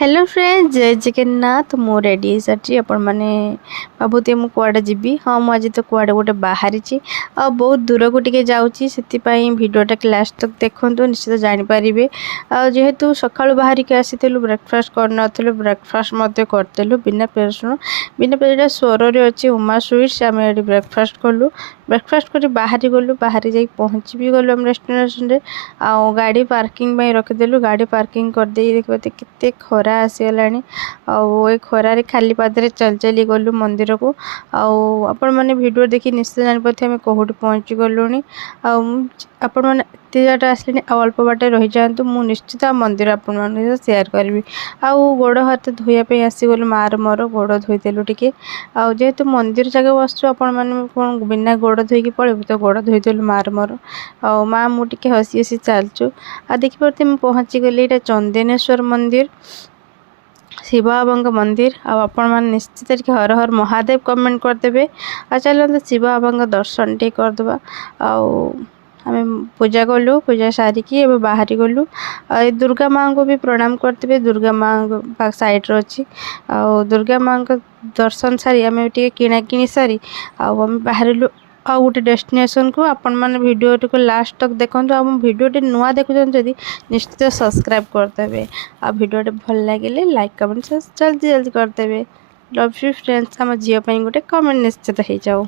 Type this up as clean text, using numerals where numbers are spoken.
Hello friends, जय जगन्नाथ। मु ready सारी आपण मैंने भावुते मुझे कुआड़े जी। हाँ, मुझे तो कुआड़े गोटे बाहरी आ बहुत दूर को टे जाऊँगी से भिडटा लास्ट तक देखूँ निश्चित जानीपारे। जेहेतु सका बाहर के आसी ब्रेकफास्ट करन ब्रेकफास्ट करूँ बिना पियाज रसुण बिना पियाज स्वर अच्छी उमा स्वीट्स आम ये ब्रेकफास्ट कलु। ब्रेकफास्ट कर बाहरी गलु, बाहरी जा पहुँची भी गलु आम रेस्टोरेंट आ गाड़ी पार्किंग रखिदेलु। गाड़ी पार्किंग करदे देखो केते खरा आसीगला आ खरारे खाली पादे चल चली गलु मंदिर को। आपण मैंने वीडियो देखी निश्चित जानीपारे आम कौटी पहुँची गलु। आपण मैंने एत आसले अल्प बाटे रही जातु। मु निश्चित मंदिर आपण मान सेयार करी। आउ गोड़ हाथ धोयापी आसीगलु मार मोर गोड़ धोईदेलु टे। जेहेतु मंदिर जगह बसु आपण मैंने कौन बिना गोड़ धोईकी पड़े तो गोड़ धोईदेलु मार मोर आ माँ मुझे हसी हसी चलचु। आ देखिए मुझे पहुँची गली ये चंदनेश्वर मंदिर शिव बाबा मंदिर। आपण मैंने निश्चित हर हर महादेव कमेंट करदे। आ चलते शिव बाबा दर्शन टे करदे। आम पूजा कलु, पूजा सारिकी बाहरी गलु। दुर्गा माँ को भी प्रणाम करते। दुर्गा माँ साइड अच्छी दुर्गा माँ को दर्शन सारी आम किणा कि सारी आम बाहर आ गोटे डेस्टिनेशन को। आपण मैंने वीडियो को लास्ट तक देखूँ। आम वीडियो नुआ देखुं जदि निश्चित सब्सक्राइब करदे। आ वीडियो भल लगे लाइक कमेंट जल्दी जल्दी करदे। Love you friends. आम झील गोटे कमेंट निश्चित हो जाओ।